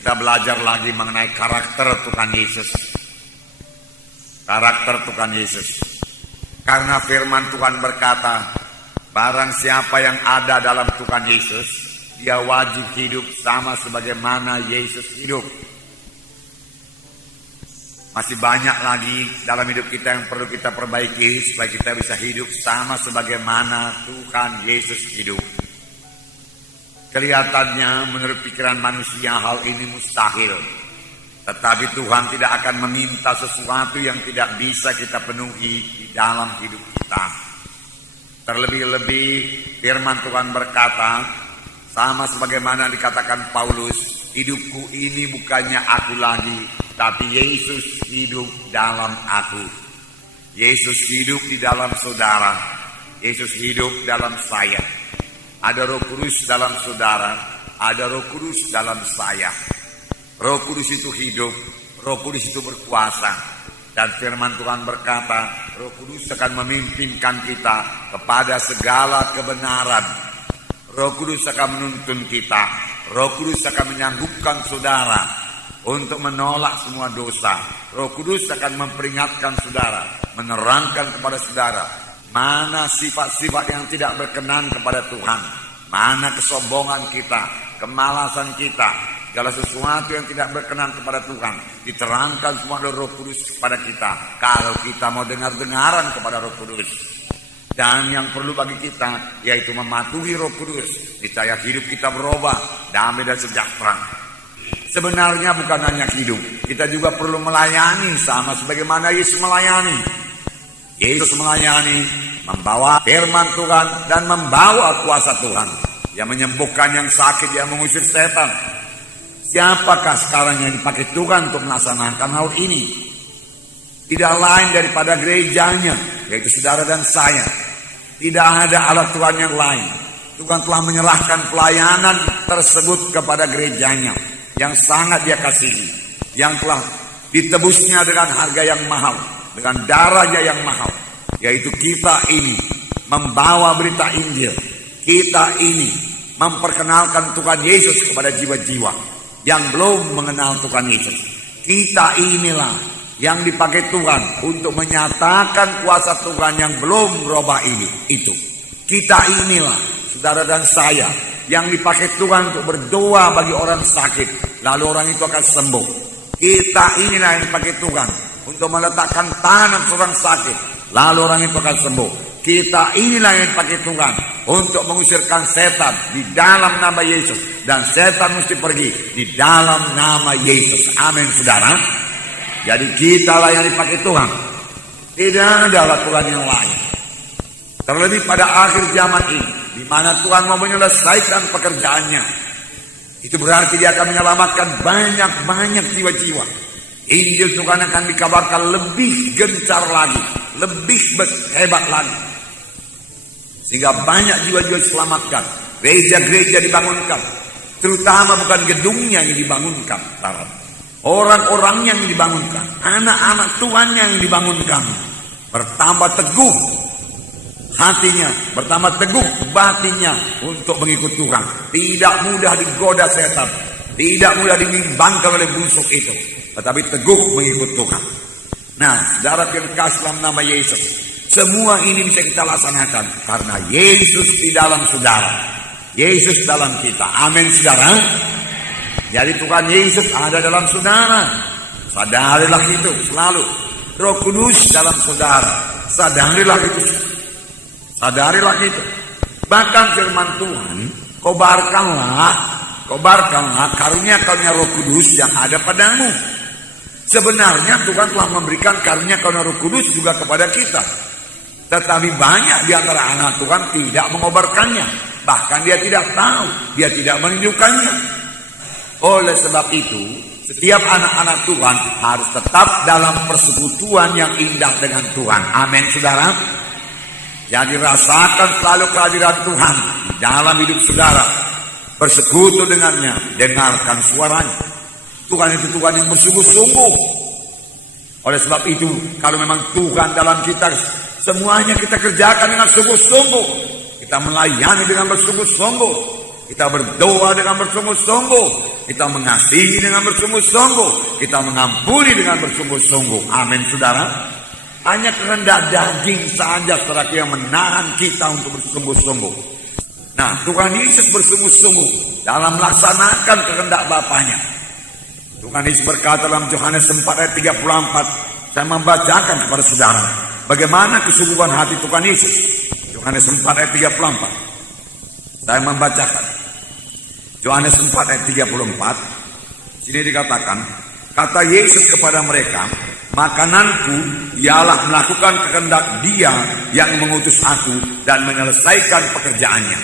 Kita belajar lagi mengenai karakter Tuhan Yesus. Karakter Tuhan Yesus. Karena firman Tuhan berkata, barang siapa yang ada dalam Tuhan Yesus, dia wajib hidup sama sebagaimana Yesus hidup. Masih banyak lagi dalam hidup kita yang perlu kita perbaiki supaya kita bisa hidup sama sebagaimana Tuhan Yesus hidup. Kelihatannya menurut pikiran manusia hal ini mustahil. Tetapi Tuhan tidak akan meminta sesuatu yang tidak bisa kita penuhi di dalam hidup kita. Terlebih-lebih firman Tuhan berkata, sama sebagaimana dikatakan Paulus, hidupku ini bukannya aku lagi, tapi Yesus hidup dalam aku. Yesus hidup di dalam saudara. Yesus hidup dalam saya. Ada Roh Kudus dalam saudara, ada Roh Kudus dalam saya. Roh Kudus itu hidup, Roh Kudus itu berkuasa. Dan firman Tuhan berkata, Roh Kudus akan memimpinkan kita kepada segala kebenaran. Roh Kudus akan menuntun kita. Roh Kudus akan menyanggupkan saudara untuk menolak semua dosa. Roh Kudus akan memperingatkan saudara, menerangkan kepada saudara mana sifat-sifat yang tidak berkenan kepada Tuhan, mana kesombongan kita, kemalasan kita, segala sesuatu yang tidak berkenan kepada Tuhan diterangkan semua oleh Roh Kudus kepada kita. Kalau kita mau dengar-dengaran kepada Roh Kudus. Dan yang perlu bagi kita yaitu mematuhi Roh Kudus, niscaya hidup kita berubah, damai dan sejahtera. Sebenarnya bukan hanya hidup, kita juga perlu melayani sama sebagaimana Yesus melayani. Yesus melayani, membawa firman Tuhan dan membawa kuasa Tuhan. Yang menyembuhkan yang sakit, yang mengusir setan. Siapakah sekarang yang dipakai Tuhan untuk melaksanakan hal ini? Tidak lain daripada gerejanya, yaitu saudara dan saya. Tidak ada alat Tuhan yang lain. Tuhan telah menyerahkan pelayanan tersebut kepada gerejanya yang sangat dia kasihi, yang telah ditebusnya dengan harga yang mahal, dengan darahnya yang mahal, yaitu kita ini membawa berita Injil. Kita ini memperkenalkan Tuhan Yesus kepada jiwa-jiwa yang belum mengenal Tuhan Yesus. Kita inilah yang dipakai Tuhan untuk menyatakan kuasa Tuhan yang belum berubah ini. Itu kita inilah, saudara dan saya, yang dipakai Tuhan untuk berdoa bagi orang sakit, lalu orang itu akan sembuh. Kita inilah yang dipakai Tuhan untuk meletakkan tangan seorang sakit, lalu orang itu akan sembuh. Kita inilah yang dipakai Tuhan untuk mengusirkan setan di dalam nama Yesus, dan setan mesti pergi di dalam nama Yesus. Amin, saudara. Jadi kita lah yang dipakai Tuhan. Tidak ada Tuhan yang lain. Terlebih pada akhir zaman ini, di mana Tuhan mau menyelesaikan pekerjaannya. Itu berarti dia akan menyelamatkan banyak-banyak jiwa-jiwa. Injil Tuhan akan dikabarkan lebih gencar lagi, lebih hebat lagi. Sehingga banyak jiwa-jiwa diselamatkan. Gereja-gereja dibangunkan. Terutama bukan gedungnya yang dibangunkan, orang-orang yang dibangunkan, anak-anak Tuhan yang dibangunkan. Bertambah teguh hatinya, bertambah teguh batinnya untuk mengikut Tuhan. Tidak mudah digoda setan, tidak mudah dimimbangkan oleh busuk itu, tetapi teguh mengikut Tuhan. Nah, saudara yang kasih dalam nama Yesus, semua ini bisa kita laksanakan karena Yesus di dalam saudara, Yesus dalam kita. Amin, saudara. Jadi Tuhan Yesus ada dalam saudara. Sadarilah itu selalu. Roh Kudus dalam saudara. Sadarilah itu. Sadarilah itu. Bahkan firman Tuhan, kobarkanlah karunia-karunia Roh Kudus yang ada padamu. Sebenarnya Tuhan telah memberikan karunia-karunia Roh Kudus juga kepada kita. Tetapi banyak di antara anak Tuhan tidak mengobarkannya. Bahkan dia tidak tahu, dia tidak menunjukkannya. Oleh sebab itu, setiap anak-anak Tuhan harus tetap dalam persekutuan yang indah dengan Tuhan. Amin, saudara. Jadi rasakan selalu kehadiran Tuhan di dalam hidup saudara. Bersekutu dengannya, dengarkan suaranya. Tuhan itu Tuhan yang bersungguh-sungguh. Oleh sebab itu, kalau memang Tuhan dalam kita, semuanya kita kerjakan dengan sungguh-sungguh. Kita melayani dengan bersungguh-sungguh. kita berdoa dengan bersungguh-sungguh, kita mengasihi dengan bersungguh-sungguh, kita mengampuni dengan bersungguh-sungguh. Amin, saudara. Hanya kehendak daging saja saudara yang menahan kita untuk bersungguh-sungguh. Nah, Tuhan Yesus bersungguh-sungguh dalam melaksanakan kehendak Bapanya. Tuhan Yesus berkata dalam Yohanes 4 ayat 34, saya membacakan kepada saudara bagaimana kesungguhan hati Tuhan Yesus. Yohanes 4 ayat 34. Saya membacakan. Yohanes 4 ayat 34. Sini dikatakan, kata Yesus kepada mereka, makananku ialah melakukan kehendak Dia yang mengutus aku dan menyelesaikan pekerjaannya.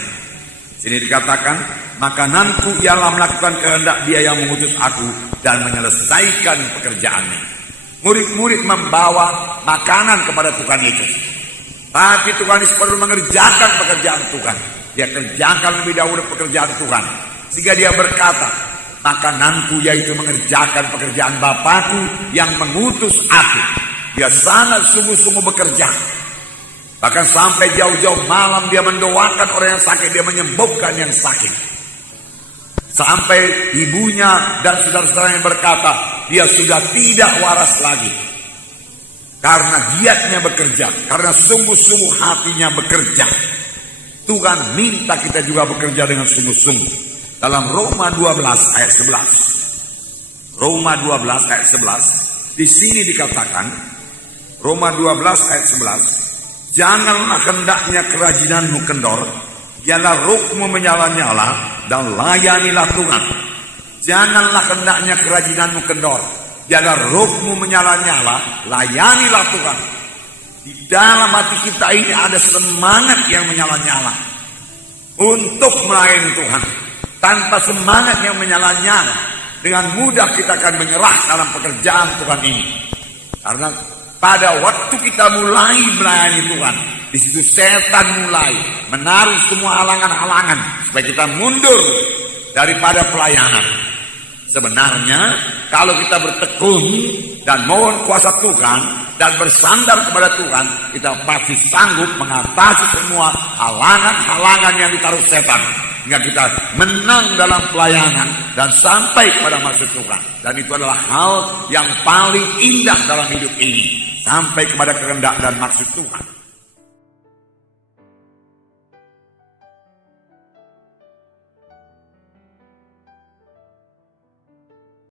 Sini dikatakan, makananku ialah melakukan kehendak Dia yang mengutus aku dan menyelesaikan pekerjaannya. Murid-murid membawa makanan kepada Tuhan Yesus. Tapi Tuhan Yesus perlu mengerjakan pekerjaan Tuhan. Dia kerjakan lebih dahulu pekerjaan Tuhan. Sehingga dia berkata, makananku yaitu mengerjakan pekerjaan Bapakku yang mengutus aku. Dia sangat sungguh-sungguh bekerja. Bahkan sampai jauh-jauh malam dia mendoakan orang yang sakit, dia menyembuhkan yang sakit. Sampai ibunya dan saudara-saudaranya berkata, dia sudah tidak waras lagi. Karena giatnya bekerja, karena sungguh-sungguh hatinya bekerja. Tuhan minta kita juga bekerja dengan sungguh-sungguh. Dalam Roma 12 ayat 11. Roma 12 ayat 11. Di sini dikatakan, Roma 12 ayat 11. Janganlah hendaknya kerajinanmu kendor, ialah rohmu menyala-nyala dan layanilah Tuhan. Janganlah hendaknya kerajinanmu kendor, ialah rohmu menyala-nyala, layanilah Tuhan. Di dalam hati kita ini ada semangat yang menyala-nyala untuk melayani Tuhan. Tanpa semangat yang menyala-nyala, dengan mudah kita akan menyerah dalam pekerjaan Tuhan ini. Karena pada waktu kita mulai melayani Tuhan, di situ setan mulai menaruh semua halangan-halangan supaya kita mundur daripada pelayanan. Sebenarnya kalau kita bertekun dan mohon kuasa Tuhan dan bersandar kepada Tuhan, kita pasti sanggup mengatasi semua halangan-halangan yang ditaruh setan, hingga kita menang dalam pelayanan dan sampai kepada maksud Tuhan. Dan itu adalah hal yang paling indah dalam hidup ini, sampai kepada kehendak dan maksud Tuhan.